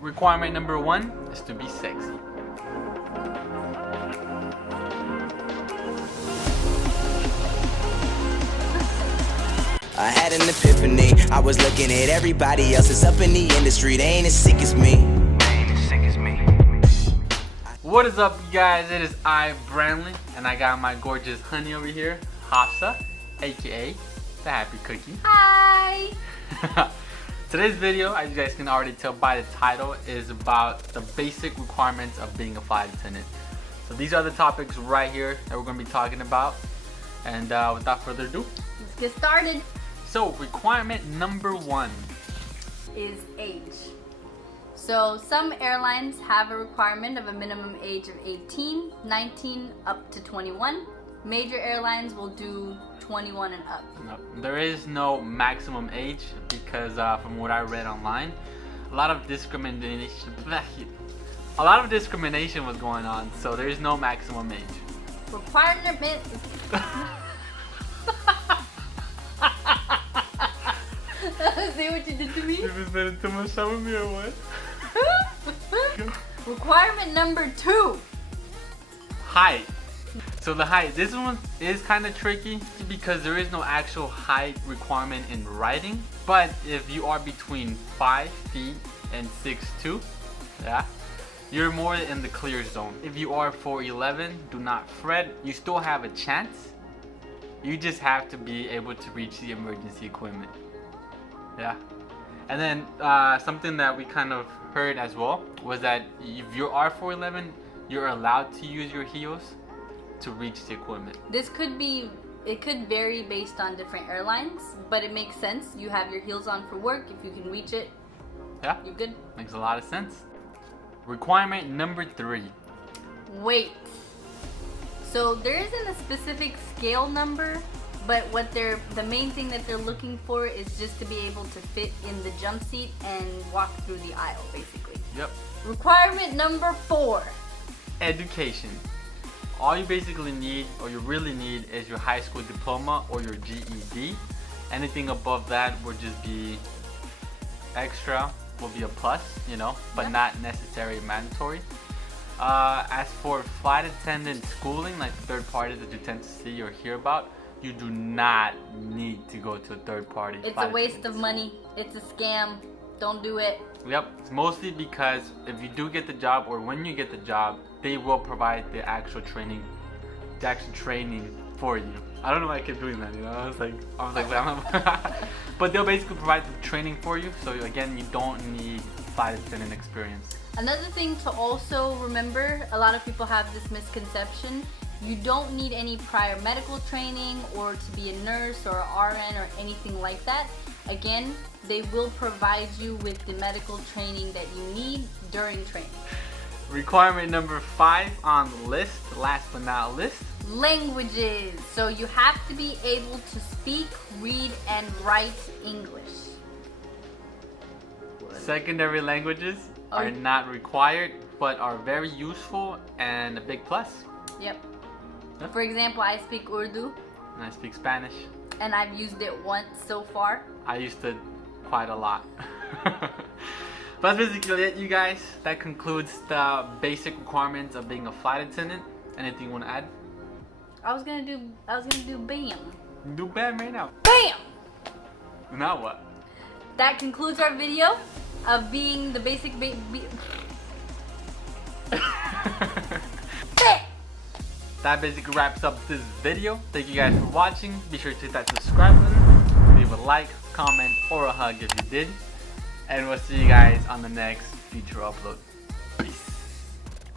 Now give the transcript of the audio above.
Requirement number 1 is to be sexy. I had an epiphany. I was looking at everybody else that's up in the industry. They ain't as sick as me. What is up, you guys? It is I, Brandley, and I got my gorgeous honey over here, Hafsa, aka the Happy Cookie. Hi! Today's video, as you guys can already tell by the title, is about the basic requirements of being a flight attendant. So these are the topics right here that we're going to be talking about. And without further ado, Let's get started. So requirement number 1 Is age. So some airlines have a requirement of a minimum age of 18, 19 up to 21. Major airlines will do 21 and up. No, there is no maximum age because from what I read online, a lot of discrimination was going on, so there is no maximum age. Requirement. See what you did to me? You been spending too much time with me or what? Requirement number 2. Height. So the height, this one is kind of tricky because there is no actual height requirement in writing. But if you are between 5 feet and 6'2", yeah, you're more in the clear zone. If you are 4'11", do not fret. You still have a chance. You just have to be able to reach the emergency equipment. Yeah. And then something that we kind of heard as well was that if you are 4'11", you're allowed to use your heels to reach the equipment. This could be, it could vary based on different airlines, but it makes sense. You have your heels on for work. If you can reach it, yeah, you're good. Makes a lot of sense. Requirement number 3. Weight. So there isn't a specific scale number, but what the main thing that they're looking for is just to be able to fit in the jump seat and walk through the aisle, basically. Yep. Requirement number 4. Education. All you basically need, or you really need, is your high school diploma or your GED. Anything above that would just be extra, will be a plus, you know, but yeah, not necessarily mandatory. As for flight attendant schooling, like third parties that you tend to see or hear about, you do not need to go to a third party. It's a waste of money. It's a scam. Don't do it. Yep, it's mostly because if you do get the job or when you get the job, they will provide the actual training for you. I don't know why I kept doing that, you know. I was like, but they'll basically provide the training for you. So again, you don't need flight attendant experience. Another thing to also remember, a lot of people have this misconception. You don't need any prior medical training or to be a nurse or RN or anything like that. Again, they will provide you with the medical training that you need during training. Requirement number 5 on the list, last but not least. Languages. So you have to be able to speak, read, and write English. Secondary languages are not required, but are very useful and a big plus. Yep. Yep. For example, I speak Urdu. And I speak Spanish. And I've used it once so far. I used it quite a lot. But that's basically it, you guys. That concludes the basic requirements of being a flight attendant. Anything you want to add? I was gonna do bam. Do bam right now. Bam! Now what? That concludes our video of being the basic That basically wraps up this video. Thank you guys for watching. Be sure to hit that subscribe button. Leave a like, comment, or a hug if you did. And we'll see you guys on the next future upload. Peace.